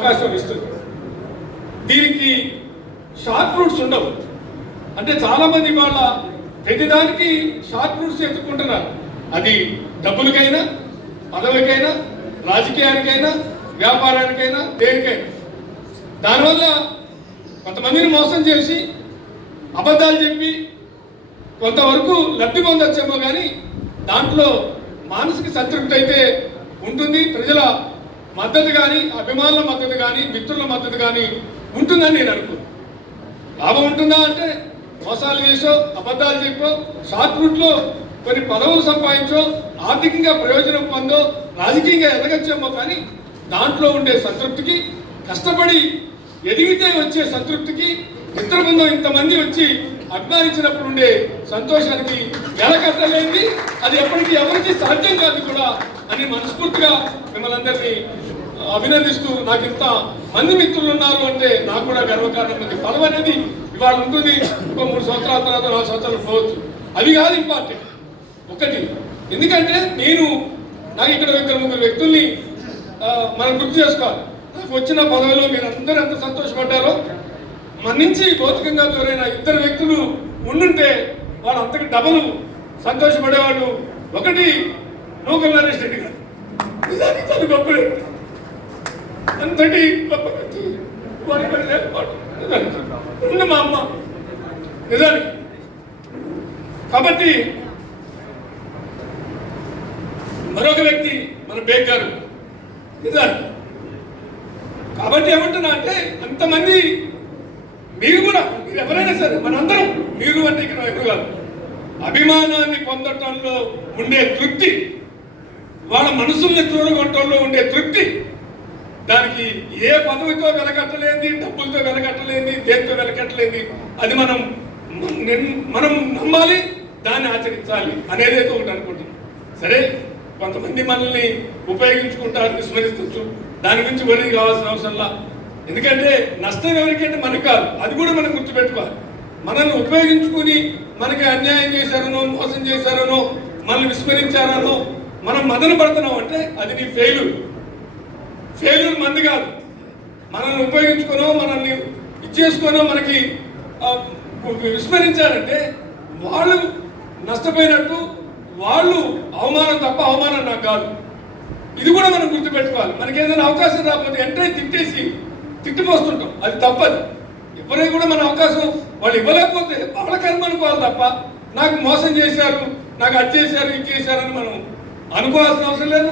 అవకాశం ఇస్తుంది. దీనికి షార్ట్ రూట్స్ ఉండవు. అంటే చాలామంది వాళ్ళ ప్రతిదానికి షార్ట్ రూట్స్ ఎత్తుకుంటున్నారు. అది డబ్బులకైనా పదవికైనా రాజకీయానికైనా వ్యాపారానికైనా దేనికైనా. దానివల్ల కొంతమందిని మోసం చేసి అబద్ధాలు చెప్పి కొంతవరకు లబ్ధి పొందొచ్చేమో కానీ దాంట్లో మానసిక సంతృప్తి అయితే ఉంటుంది. ప్రజల మద్దతు కానీ అభిమానుల మద్దతు కానీ మిత్రుల మద్దతు కానీ ఉంటుందని నేను అనుకున్నాను లాభం ఉంటుందా అంటే మోసాలు చేసో అబద్ధాలు చెప్పో షార్ట్ రూట్లో కొన్ని పదవులు సంపాదించో ఆర్థికంగా ప్రయోజనం పొందో రాజకీయంగా ఎదగచ్చేమో కానీ దాంట్లో ఉండే సంతృప్తికి కష్టపడి ఎదిగితే వచ్చే సంతృప్తికి మిత్ర బృందం ఇంతమంది వచ్చి అభిమానించినప్పుడు ఉండే సంతోషానికి వెలకట్టలేంది అది ఎప్పటికీ ఎవరికి సాధ్యం కాదు కూడా అని మనస్ఫూర్తిగా మిమ్మల్ని అందరినీ అభినందిస్తూ నాకు ఇంత మంది మిత్రులు ఉన్నారు అంటే నాకు కూడా గర్వకారణం ఉంది. పదవి అనేది ఇవాళ ఉంటుంది. ఇంకో మూడు సంవత్సరాల తర్వాత నాలుగు సంవత్సరాలు పోవచ్చు. అది కాదు ఇంపార్టెంట్ ఒకటి ఎందుకంటే నేను నాకు ఇక్కడ ఇద్దరు ముగ్గురు వ్యక్తుల్ని మనం గుర్తు చేసుకోవాలి. నాకు వచ్చిన పదవిలో మీరు అందరూ ఎంత సంతోషపడ్డారో మన నుంచి భౌతికంగా దూరైన ఇద్దరు వ్యక్తులు ఉండుంటే వాళ్ళు అంతకు డబల్ సంతోషపడేవాళ్ళు. ఒకటి నూకల్ నరేష్ రెడ్డి గారు. నిజానికి చాలా గొప్ప వ్యక్తి. అంతటి గొప్ప వారి మా అమ్మ. నిజానికి. కాబట్టి మరొక వ్యక్తి మన బేగ్ గారు నిజానికి. కాబట్టి ఏమంటున్నా అంటే అంతమంది మీరు కూడా మీరు ఎవరైనా సరే మనందరం మీరు అంటే ఇక్కడ ఎవరు కాదు అభిమానాన్ని పొందటంలో ఉండే తృప్తి వాళ్ళ మనసుల్ని చూడగొట్టడంలో ఉండే తృప్తి దానికి ఏ పదవితో వెలకట్టలేంది డబ్బులతో వెలకట్టలేంది దేనితో వెలకట్టలేంది అది మనం మనం నమ్మాలి దాన్ని ఆచరించాలి అనేది అయితే ఒకటి అనుకుంటున్నాం. సరే కొంతమంది మనల్ని ఉపయోగించుకుంటారు విస్మరించవచ్చు దాని గురించి వరి కావాల్సిన అవసరంలా ఎందుకంటే నష్టం ఎవరికంటే మనకు కాదు. అది కూడా మనం గుర్తుపెట్టుకోవాలి. మనల్ని ఉపయోగించుకుని మనకి అన్యాయం చేశారనో మోసం చేశారనో మనల్ని విస్మరించారనో మనం మదన పడుతున్నాం అంటే అది నీ ఫెయిల్యూర్ ఫెయిల్యూర్ మంది కాదు. మనల్ని ఉపయోగించుకునో మనల్ని ఇచ్చేసుకునో మనకి విస్మరించారంటే వాళ్ళు నష్టపోయినట్టు వాళ్ళు అవమానం తప్ప అవమానం నాకు కాదు. ఇది కూడా మనం గుర్తుపెట్టుకోవాలి. మనకి ఏదైనా అవకాశం రాకపోతే వెంటనే తిట్టేసి తిట్టిపోస్తుంటాం. అది తప్పదు. ఎవరైనా కూడా మన అవకాశం వాళ్ళు ఇవ్వలేకపోతే వాళ్ళ కర్మ అనుకోవాలి తప్ప నాకు మోసం చేశారు నాకు అది చేశారు ఇది చేశారని మనం అనుకోవాల్సిన అవసరం లేదు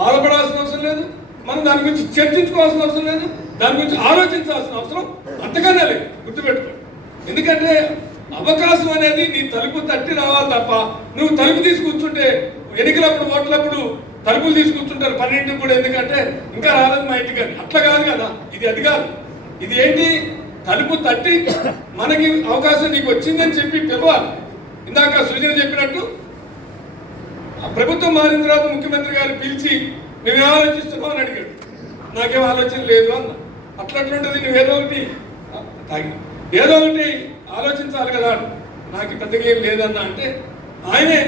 బాధపడాల్సిన అవసరం లేదు. మనం దాని గురించి చర్చించుకోవాల్సిన అవసరం లేదు. దాని గురించి ఆలోచించాల్సిన అవసరం అంతకన్నా లేదు. గుర్తుపెట్టుకో ఎందుకంటే అవకాశం అనేది నీ తలుపు తట్టి రావాలి తప్ప నువ్వు తలుపు తీసుకూర్చుంటే ఎన్నికలప్పుడు ఓట్లప్పుడు తలుపులు తీసుకూర్చుంటారు పన్నెండు కూడా ఎందుకంటే ఇంకా రాలేదు మా ఇంటికి అని. అట్లా కాదు కదా. ఇది అది కాదు. ఇది ఏంటి? తలుపు తట్టి మనకి అవకాశం నీకు వచ్చిందని చెప్పి పిలవాలి. ఇందాక సృజన చెప్పినట్టు ప్రభుత్వం మారిన తర్వాత ముఖ్యమంత్రి గారు పిలిచి నువ్వేం ఆలోచిస్తున్నావు అని అడిగాడు. నాకేం ఆలోచన లేదు అన్న. అట్లా నువ్వు ఏదో ఒకటి తాగి ఏదో ఒకటి ఆలోచించాలి కదా నాకు పెద్దగా ఏం లేదన్న అంటే ఆయనే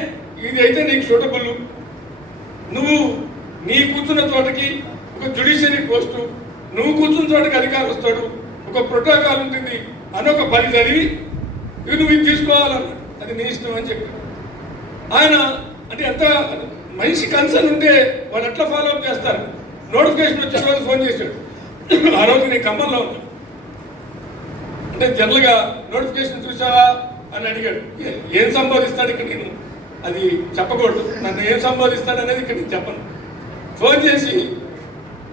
ఇది అయితే నీకు సూటబుల్ నువ్వు నీ కూర్చున్న చోటకి ఒక జుడిషియరీ పోస్టు నువ్వు కూర్చున్న చోటకి అధికారం వస్తాడు ఒక ప్రోటోకాల్ ఉంటుంది అని ఒక పని జరిగి ఇవి నువ్వు ఇది తీసుకోవాలన్నాడు అది నీ ఇష్టం అని చెప్పాడు. ఆయన అంటే ఎంత మనిషి కన్సర్న్ ఉంటే వాళ్ళు ఎట్లా ఫాలో అప్ చేస్తారు? నోటిఫికేషన్ వచ్చిన రోజు ఫోన్ చేశాడు. ఆ రోజు నేను ఖమ్మంలో ఉన్నా అంటే జనరల్గా నోటిఫికేషన్ చూసావా అని అడిగాడు. ఏం సంబోధిస్తాడు ఇక్కడ నేను అది చెప్పకూడదు. నన్ను ఏం సంబోధిస్తాడు అనేది ఇక్కడ నేను చెప్పను. ఫోన్ చేసి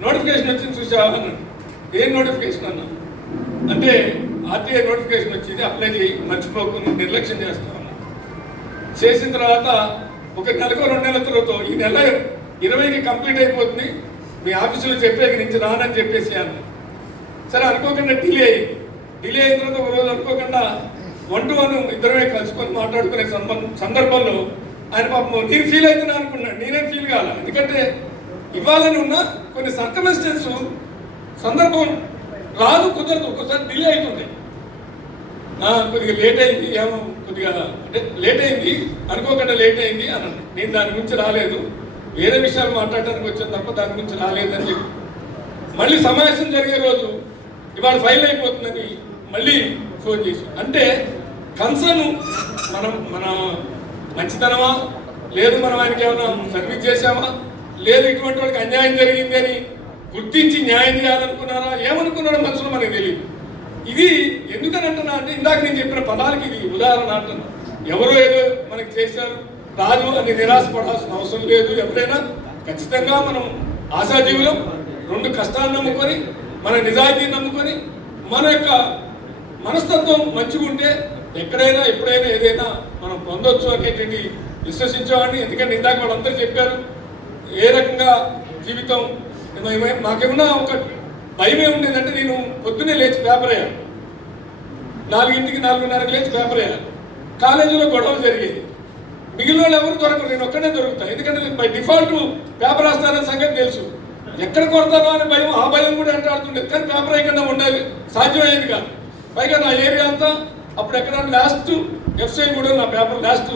నోటిఫికేషన్ వచ్చింది చూసావా అన్నాడు. ఏం నోటిఫికేషన్ అన్నా? అంటే ఆర్టీఐ నోటిఫికేషన్ వచ్చింది అప్లై చేయి మర్చిపోకుండా నిర్లక్ష్యం చేస్తా చేసిన తర్వాత ఒక నెలకు రెండు నెలల తర్వాత ఈ నెల ఇరవైకి కంప్లీట్ అయిపోతుంది. మీ ఆఫీసులో చెప్పేకి నుంచి రానని చెప్పేసి అన్న. సరే అనుకోకుండా డిలే అయ్యింది డిలే అయిన తర్వాత ఒక రోజు అనుకోకుండా వన్ టు వన్ ఇద్దరమే కలుసుకొని మాట్లాడుకునే సంబంధం సందర్భంలో ఆయన పాపం నేను ఫీల్ అవుతున్నా అనుకున్నాను నేనేం ఫీల్ కావాలి ఎందుకంటే ఇవ్వాలని ఉన్న కొన్ని సర్కమిస్టెన్స్ సందర్భం రాదు కుదరదు. ఒక్కోసారి డిలే అవుతుంది. కొద్దిగా లేట్ అయింది ఏమో కొద్దిగా అంటే లేట్ అయింది అనుకోకుండా లేట్ అయింది అన్నాను నేను దాని గురించి రాలేదు. వేరే విషయాలు మాట్లాడడానికి వచ్చాను తప్ప దాని గురించి రాలేదని చెప్పి. మళ్ళీ సమావేశం జరిగే రోజు ఇవాళ ఫైల్ అయిపోతుందని మళ్ళీ ఫోన్ చేసి అంటే కన్సర్న్ మనం మన మంచితనమా? లేదు మనం ఆయనకి ఏమైనా సర్వీస్ చేశామా? లేదు ఇటువంటి వాడికి అన్యాయం జరిగింది అని గుర్తించి న్యాయం చేయాలనుకున్నారా? ఏమనుకున్నారో మనసులో మనకు తెలియదు ఇది ఎందుకని అంటున్నా అంటే ఇందాక నేను చెప్పిన పదాలకి ఇది ఉదాహరణ అంటున్నా ఎవరు ఏదో మనకి చేశారు రాదు అని నిరాశపడాల్సిన అవసరం లేదు. ఎవరైనా ఖచ్చితంగా మనం ఆశాజీవులం రెండు కష్టాలు నమ్ముకొని మన నిజాయితీని నమ్ముకొని మన యొక్క మనస్తత్వం మంచిగా ఉంటే ఎక్కడైనా ఎప్పుడైనా ఏదైనా మనం పొందొచ్చు అనేటువంటి విశ్వసించేవాడిని. ఎందుకంటే ఇందాక వాళ్ళందరూ చెప్పారు ఏ రకంగా జీవితం ఏమై- మాకేమన్నా ఒక భయం ఏముండేదంటే నేను పొద్దున్నే లేచి పేపర్ అయ్యాను నాలుగింటికి నాలుగున్నరకు లేచి పేపర్ అయ్యాను కాలేజీలో గొడవలు జరిగేది మిగిలిన వాళ్ళు ఎవరు దొరకరు నేను ఒక్కడే దొరుకుతాను ఎందుకంటే బై డిఫాల్ట్ పేపర్ రాస్తానని సంగతి తెలుసు. ఎక్కడ కొడతారో అనే భయం ఆ భయం కూడా వెంటాడుతుండేది కానీ పేపర్ అయ్యకుండా ఉండాలి సాధ్యమయ్యేది కాదు. పైగా నా ఏరియా అంతా అప్పుడు ఎక్కడ లాస్ట్ ఎఫ్సీఐ కూడా నా paper last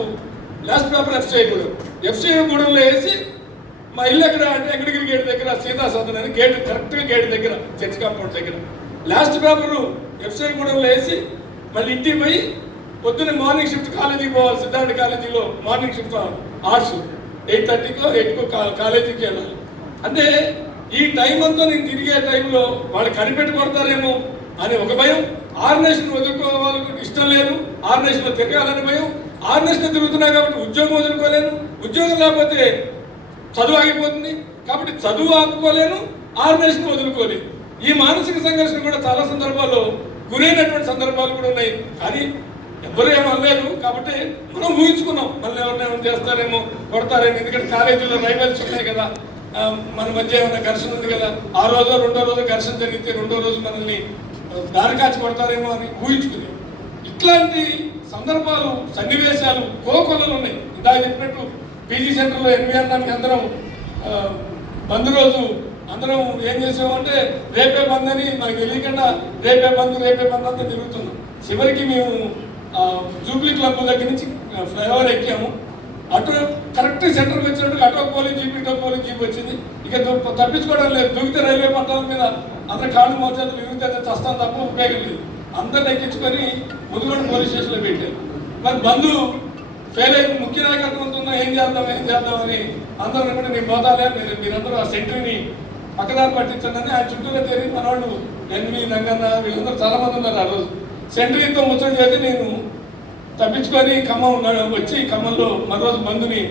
last paper FCI కూడా ఎఫ్సీఐ గూడెంలో వేసి మా ఇల్లు ఎక్కడ అంటే వెంకటగిరి గేట్ దగ్గర సీతా సదన్ అని గేట్ కరెక్ట్గా గేట్ దగ్గర చర్చ్ కాంపౌండ్ దగ్గర. లాస్ట్ పేపర్ ఎఫ్సఐ గూడెంలో వేసి మళ్ళీ ఇంటికి పోయి పొద్దున్న మార్నింగ్ షిఫ్ట్ కాలేజీకి పోవాలి సిద్ధార్థ కాలేజీలో మార్నింగ్ షిఫ్ట్ ఆర్ట్స్ ఎయిట్ థర్టీకో ఎయిట్కో కాలేజీకి వెళ్ళాలి. అంటే ఈ టైం అంతా నేను తిరిగే టైంలో వాళ్ళు కనిపెట్టి కొడతారేమో అనే ఒక భయం. ఆర్నేషన్ వదులుకోవాలని ఇష్టం లేదు. ఆర్నేషన్లో తిరగాలని భయం. ఆర్నేషన్ తిరుగుతున్నా కాబట్టి ఉద్యోగం వదులుకోలేను. ఉద్యోగం లేకపోతే చదువు ఆగిపోతుంది. కాబట్టి చదువు ఆపుకోలేను ఆర్గనైజేషన్ వదులుకోలేదు. ఈ మానసిక సంఘర్షణ కూడా చాలా సందర్భాల్లో గురైనటువంటి సందర్భాలు కూడా ఉన్నాయి. కానీ ఎవరు ఏమనలేదు కాబట్టి మనం ఊహించుకున్నాం. మళ్ళీ ఎవరిని ఏమైనా చేస్తారేమో కొడతారేమో. ఎందుకంటే కాలేజీలో రైవల్స్ ఉన్నాయి కదా. మన మధ్య ఏమైనా ఘర్షణ ఉంది కదా. ఆ రోజు రెండో రోజు ఘర్షణ జరిగితే రెండో రోజు మనల్ని దారి కాచి కొడతారేమో అని ఊహించుకుని ఇట్లాంటి సందర్భాలు సన్నివేశాలు కోకొలలు ఉన్నాయి. ఇందాక చెప్పినట్టు పీజీ సెంటర్లో ఎన్విఆర్ఎన్కి అందరం బంద్ రోజు అందరం ఏం చేసామంటే రేపే బంద్ అని మనకు తెలియకుండా రేపే బంద్ రేపే బంద్ అంతా తిరుగుతున్నాం. చివరికి మేము జూబ్లీ క్లబ్ దగ్గర నుంచి ఫ్లైఓవర్ ఎక్కాము. అటు కరెక్ట్ సెంటర్కి వచ్చినట్టు అటో పోలీస్ జీప్ ఇటో పోలీస్ జీప్ వచ్చింది. ఇక తప్పించుకోవడం లేదు. దూకితే రైల్వే పట్టాల మీద అందరు కాళ్ళు మోచేతులు విరిగితే చస్తాను తప్ప ఉపయోగం లేదు. అందరిని ఎక్కించుకొని ముదుగోడు పోలీస్ స్టేషన్లో పెట్టారు. మరి బంధు ఫెయిల్ అయిన ముఖ్య నాయకత్వంతో చేద్దాం ఏం చేద్దాం అని అందరూ అనుకుంటే నేను పోతాలే మీరు మీరందరూ ఆ సెంటరీని పక్కదారి పట్టించండి. అని ఆయన చుట్టూలో తిరిగి మనవాళ్ళు ఎన్వి రంగన్న వీళ్ళందరూ చాలా మంది ఉన్నారు ఆ రోజు. సెంటరీతో ముచ్చట చేసి నేను తప్పించుకొని ఖమ్మం వచ్చి ఖమ్మంలో మరోజు బంధుని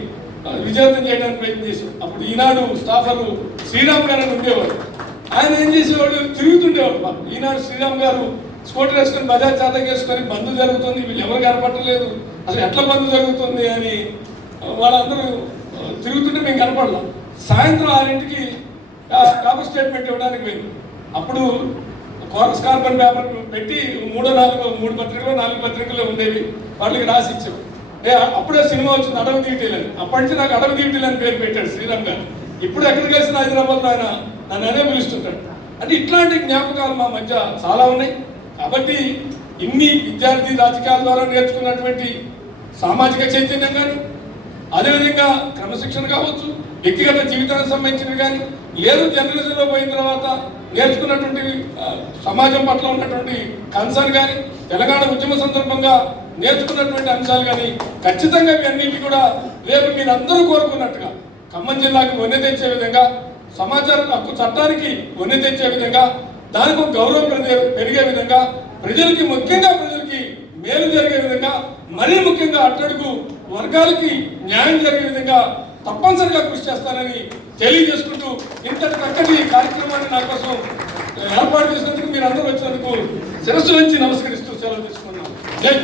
ఆ, విజయవంతం చేయడానికి ప్రయత్నం అప్పుడు ఈనాడు స్టాఫరు శ్రీరామ్ గారు అని ఉండేవాడు. ఆయన ఏం చేసేవాడు? తిరుగుతుండేవాడు ఈనాడు శ్రీరామ్ గారు స్కూటర్ వేసుకొని బజాజ్ చాతక వేసుకొని జరుగుతుంది వీళ్ళు ఎవరు కనపడలేదు అసలు ఎట్లా బంధు జరుగుతుంది అని వాళ్ళందరూ తిరుగుతుంటే మేము కనపడలాం. సాయంత్రం ఆరింటికి కా- కాపు స్టేట్మెంట్ ఇవ్వడానికి పోయింది. అప్పుడు కోరస్ కార్బన్ పేపర్ పెట్టి మూడో నాలుగు మూడు పత్రికలు నాలుగు పత్రికలు ఉండేవి. వాళ్ళకి రాసి ఇచ్చాం. ఏ అప్పుడే సినిమా వచ్చింది అడవి తీటీలు అప్పటి నుంచి నాకు అడవి తీటీలు పేరు పెట్టాడు శ్రీరామ్ గారు. ఇప్పుడు ఎక్కడ కలిసిన హైదరాబాద్లో ఆయన నన్ను అనే పిలుస్తుంటాడు. అంటే ఇట్లాంటి జ్ఞాపకాలు మా మధ్య చాలా ఉన్నాయి. కాబట్టి ఇన్ని విద్యార్థి రాజకీయాల ద్వారా నేర్చుకున్నటువంటి సామాజిక చైతన్యం కానీ అదేవిధంగా క్రమశిక్షణ కావచ్చు వ్యక్తిగత జీవితానికి సంబంధించినవి కానీ లేదు జర్నలిజంలో పోయిన తర్వాత నేర్చుకున్నటువంటి సమాజం పట్ల ఉన్నటువంటి కన్సర్న్ కానీ తెలంగాణ ఉద్యమ సందర్భంగా నేర్చుకున్నటువంటి అంశాలు కానీ ఖచ్చితంగా ఇవన్నిటి కూడా రేపు మీరందరూ కోరుకున్నట్టుగా ఖమ్మం జిల్లాకు వన్నె తెచ్చే విధంగా సమాచార హక్కు చట్టానికి వన్నె తెచ్చే విధంగా దానికి గౌరవం పెరిగే విధంగా ప్రజలకి ముఖ్యంగా ప్రజలకి మేలు జరిగే విధంగా మరీ ముఖ్యంగా అట్టడుగు వర్గాలకి న్యాయం జరిగే విధంగా తప్పనిసరిగా కృషి చేస్తానని తెలియజేసుకుంటూ ఇంతటి చక్కటి కార్యక్రమాన్ని నా కోసం ఏర్పాటు చేసినందుకు మీరు అందరూ వచ్చినందుకు శిరస్సు నుంచి నమస్కరిస్తూ సెలవు తీసుకున్నాను జై